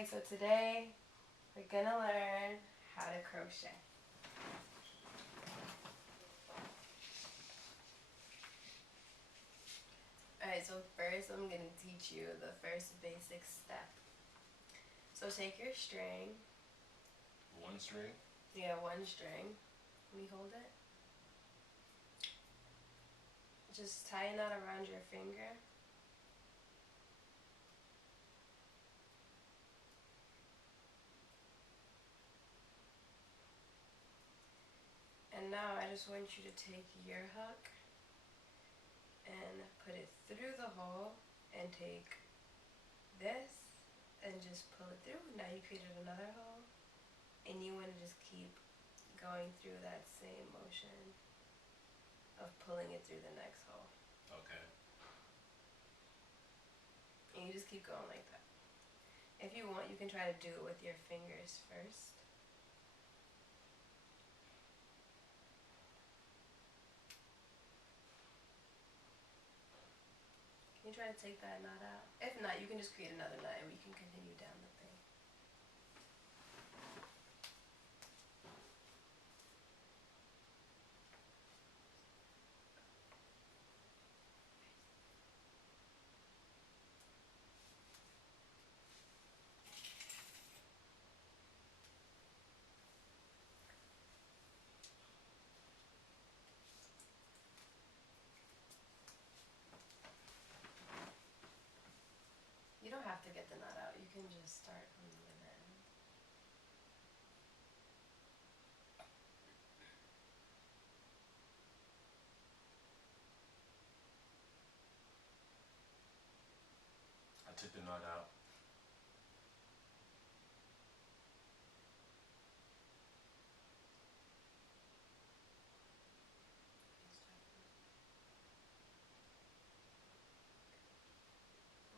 Okay, so today we're gonna learn how to crochet. Alright, so first I'm gonna teach you the first basic step. So take your string. One string? Yeah, one string. Let me hold it. Just tie a knot around your finger. And now I just want you to take your hook and put it through the hole and take this and just pull it through. Now you created another hole and you want to just keep going through that same motion of pulling it through the next hole. Okay. And you just keep going like that. If you want, you can try to do it with your fingers first. Can you try to take that knot out? If not, you can just create another knot and we can continue down the thing. You don't have to get the knot out. You can just start from the end. I took the knot out.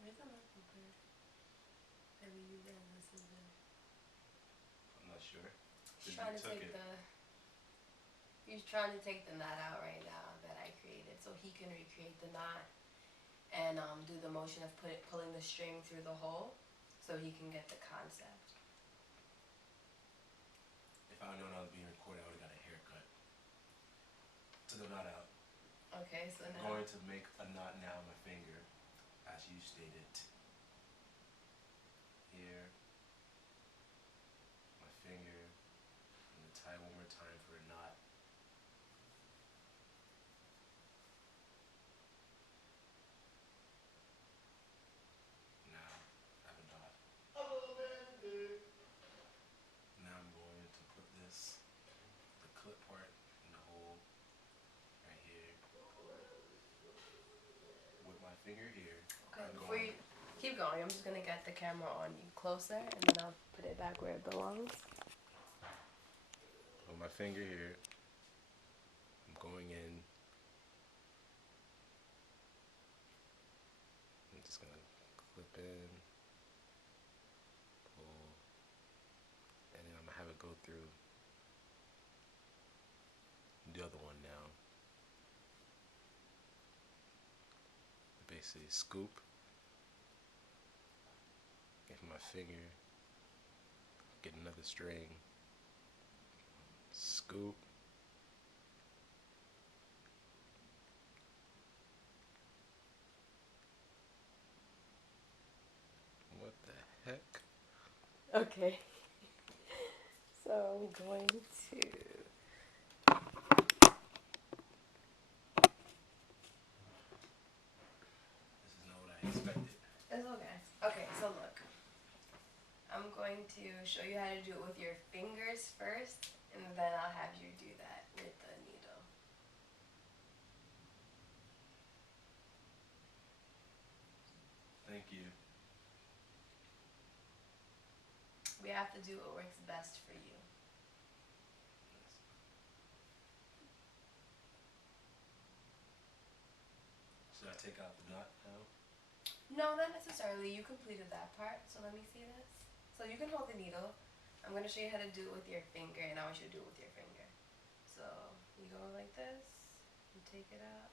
Where's the marker that we use as a scissor? I'm not sure. He's trying to take the knot out right now that I created so he can recreate the knot and do the motion of pulling the string through the hole so he can get the concept. If I had known I was being recorded, I would have got a haircut. Took the knot out. Okay, so I'm now going to make a knot now on my finger, as you stated. Here, my finger. I'm going to tie one more time for a knot. Now, I have a knot. Now I'm going to put this, the clip part, in the hole right here. With my finger here. okay, before you keep going, I'm just gonna get the camera on you closer and then I'll put it back where it belongs. With my finger here, I'm going in. I'm just gonna clip in, pull, and then I'm gonna have it go through the other one now. Basically scoop, get my finger, get another string, scoop, what the heck? Okay. So I'm going to. This is not what I expected. It's okay. Okay, so look. I'm going to show you how to do it with your fingers first, and then I'll have you do that with the needle. Thank you. We have to do what works best for you. Should I take out the knot now? No, not necessarily. You completed that part, so let me see this. So you can hold the needle. I'm going to show you how to do it with your finger, and I want you to do it with your finger. So you go like this, you take it out.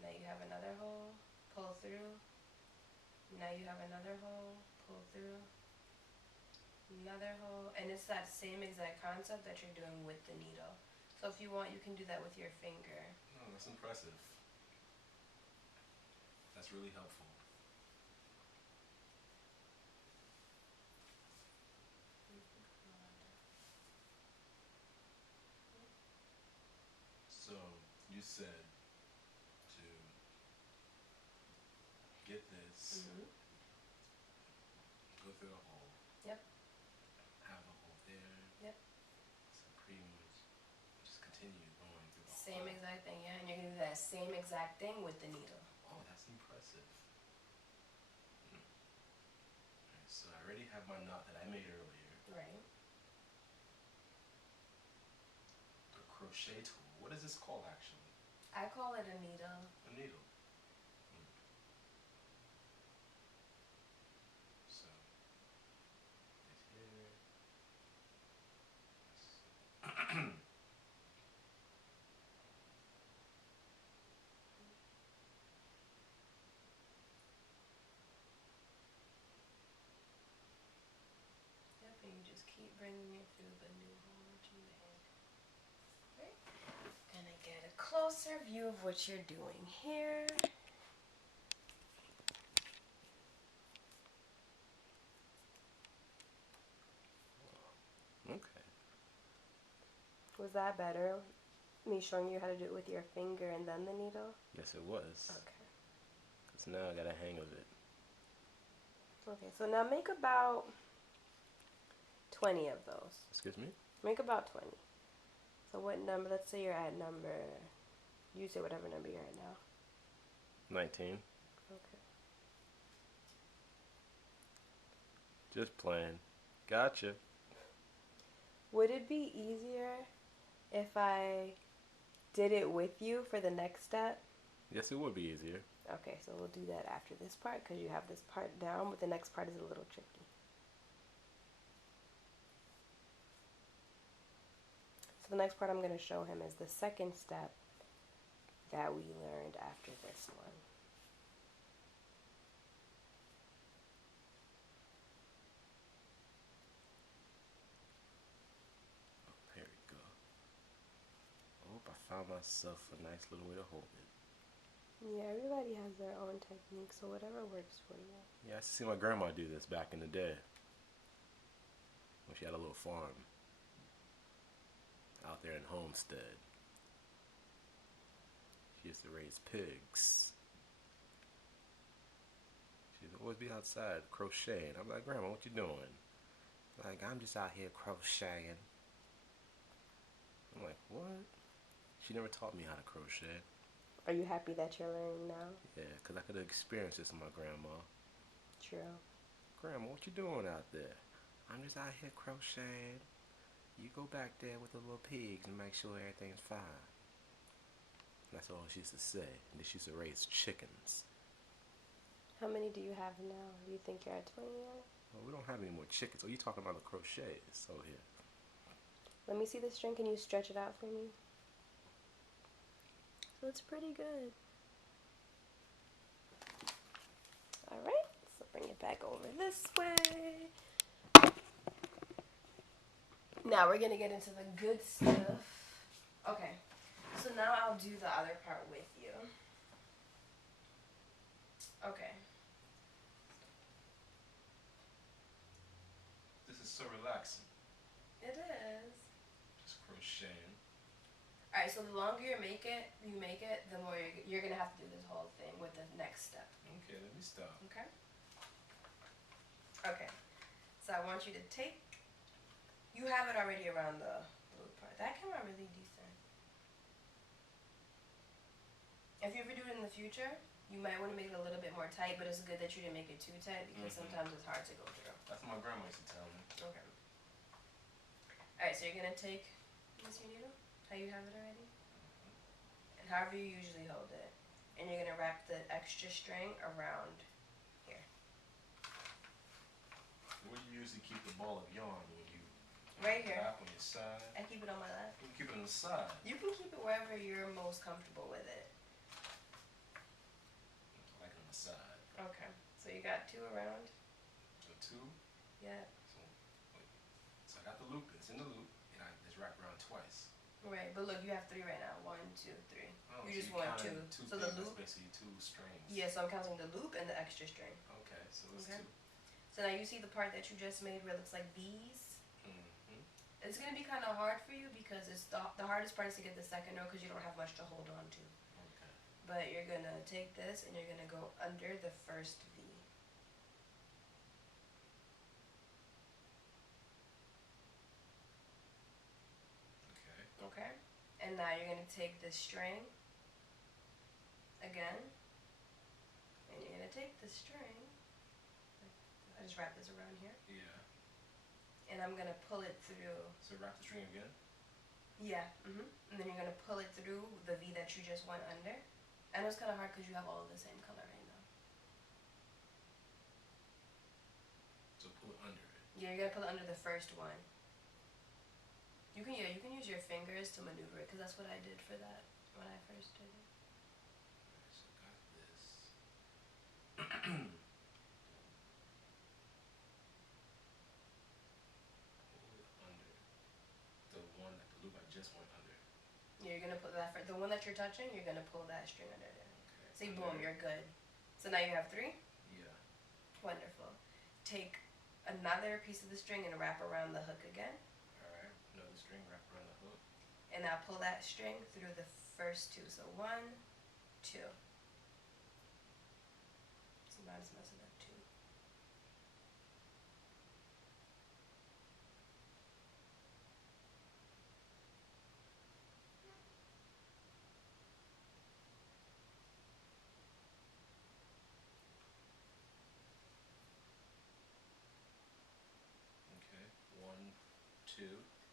Now you have another hole, pull through. Now you have another hole, pull through. another hole, and it's that same exact concept that you're doing with the needle. So if you want, you can do that with your finger. Oh, that's impressive. That's really helpful. So you said to get this, go through the hole. Yep. Have the hole there. Yep. So pretty much just continue going through the Same hole. exact thing, yeah, and you're gonna do that same exact thing with the needle. Oh, that's impressive. Alright, so I already have my knot that I made earlier. Right. The crochet tool. What is this called actually? I call it a needle. A needle. So it's here. Yep, and you just keep bringing it through the new hole that you made. Right. Gonna get a closer view of what you're doing here. Okay. Was that better? Me showing you how to do it with your finger and then the needle? Yes, it was. Okay. Because now I got a hang of it. Okay, so now make about 20 of those. Excuse me? Make about 20. So what number, let's say you're at number, you say whatever number you're at now. 19. Okay. Just playing. Gotcha. Would it be easier if I did it with you for the next step? Yes, it would be easier. Okay, so we'll do that after this part because you have this part down, but the next part is a little tricky. So the next part I'm going to show him is the second step that we learned after this one. There we go. I hope I found myself a nice little way to hold it. Yeah, everybody has their own technique, so whatever works for you. Yeah, I used to see my grandma do this back in the day. When she had a little farm out there in Homestead. She used to raise pigs. She'd always be outside crocheting. I'm like, Grandma, what you doing? Like, I'm just out here crocheting. I'm like, what? She never taught me how to crochet. Are you happy that you're learning now? Yeah, because I could have experienced this with my grandma. True. Grandma, what you doing out there? I'm just out here crocheting. You go back there with the little pigs and make sure everything's fine. That's all she used to say. And she used to raise chickens. How many do you have now? Do you think you're at 20 yet? Well, we don't have any more chickens. Oh, you talking about the crochets? Oh, here. Let me see the string. Can you stretch it out for me? So it's pretty good. Alright, so bring it back over this way. Now we're gonna get into the good stuff. Okay, so now I'll do the other part with you. Okay. This is so relaxing. It is. Just crocheting. Alright, so the longer you make it, the more you're gonna have to do this whole thing with the next step. Okay, let me stop. Okay? Okay. So I want you to take, you have it already around the blue part. That came out really decent. If you ever do it in the future, you might want to make it a little bit more tight, but it's good that you didn't make it too tight because sometimes it's hard to go through. That's what my grandma used to tell me. Okay. Alright, so you're going to take this your needle, how you have it already, and however you usually hold it, and you're going to wrap the extra string around here. Where do you usually keep the ball of yarn when you Right here. wrap on your side? I keep it on my lap. You keep it on the side. You can keep it wherever you're most comfortable with it. I like it on the side. Okay. So you got two around? So two? Yeah. So, wait, got the loop. It's in the loop, and I just wrap around twice. Right, but look, you have 3 right now. 1, 2, 3. Oh, You so just want 2. two So things. the loop. That's basically 2 strings. Yeah, so I'm counting the loop and the extra string. Okay, so it's Okay. 2. So now you see the part that you just made where it looks like bees. Mm-hmm. It's gonna be kind of hard for you because it's the hardest part is to get the second row because you don't have much to hold on to. Okay. But you're gonna take this and you're gonna go under the first V. Okay. Okay? And now you're gonna take this string again, and you're gonna take the string. I just wrap this around here. Yeah. And I'm gonna pull it through. So wrap the string again? Yeah, and then you're gonna pull it through the V that you just went under. I know it's kind of hard because you have all of the same color right now. So pull it under it. Yeah, you're gonna pull it under the first one. You can use your fingers to maneuver it because that's what I did for that when I first did it. Alright, so got this. Pull it under. The one that the loop I just went under. Yeah, you're gonna put that for the one that you're touching. You're gonna pull that string under there. Okay. See, boom, you're good. So now you have 3. Yeah. Wonderful. Take another piece of the string and wrap around the hook again. Alright, another string wrap around the hook. And now pull that string through the first 2. So 1, 2. Sometimes messing up 2. Okay. 1, 2.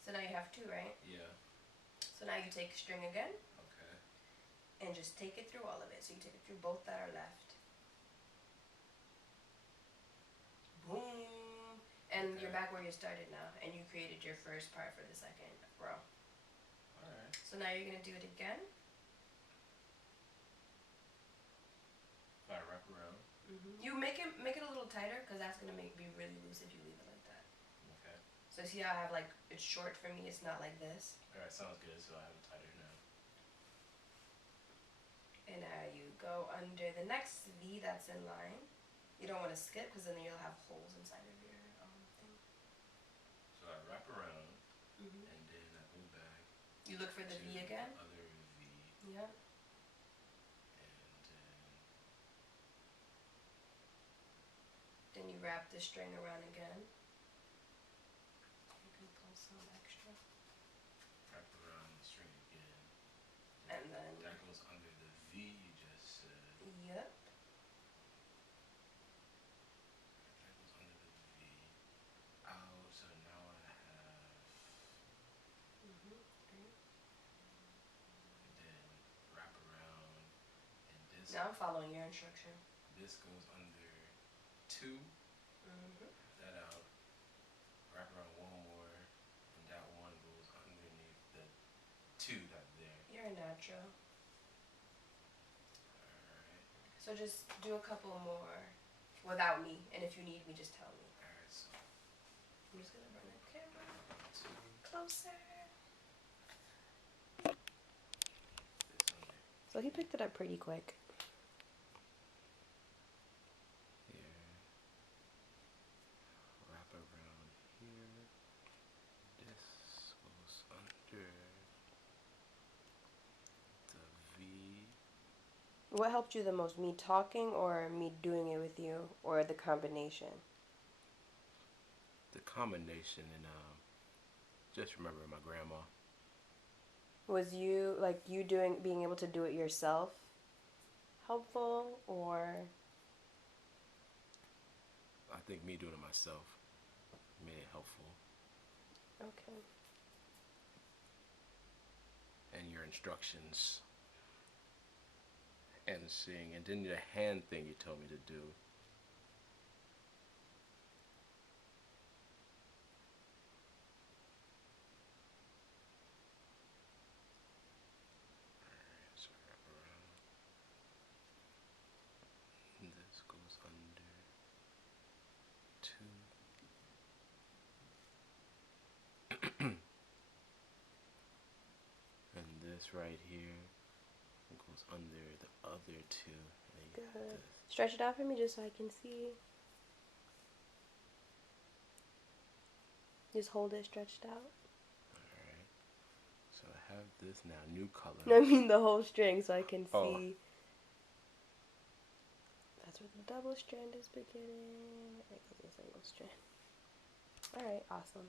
So now you have 2, right? Yeah. So now you take string again. Okay. And just take it through all of it. So you take it through both that are left. Boom. And you're back where you started now. And you created your first part for the second row. Alright. So now you're going to do it again. If I wrap around. You make it a little tighter because that's going to be really loose if you leave it like that. Okay. So see how I have like, it's short for me, it's not like this. Alright, sounds good. So I have it tighter now. And now you go under the next V that's in line. You don't want to skip because then you'll have holes inside of your thing. So I wrap around, and then I go back. You look for the to V again? The other V. Yep. And then you wrap the string around again. You can pull some extra. Wrap around the string again. And then that goes under the V you just said. Yep. That goes under the V. Oh, so now I have. And then wrap around, and this. Now I'm following your instruction. This goes under 2. That out. Wrap around one more, and that one goes underneath the 2 that's there. You're a natural. Alright. So just do a couple more without me, and if you need me, just tell me. Alright, so I'm just gonna bring the camera 2. closer. This under. So he picked it up pretty quick. Here. Wrap around here. This goes under the V. What helped you the most, me talking or me doing it with you, or the combination? The combination, and just remember my grandma. Was you being able to do it yourself helpful, or? I think me doing it myself made it helpful. Okay. And your instructions. And seeing, and then the hand thing you told me to do. Alright, so wrap around. And this goes under 2. this right here. It goes under the other two. And then you have Good. this. Stretch it out for me just so I can see. Just hold it stretched out. Alright. So I have this now, new color. No, I mean the whole string so I can Oh. see. That's where the double strand is beginning. There goes the single strand. Alright, awesome.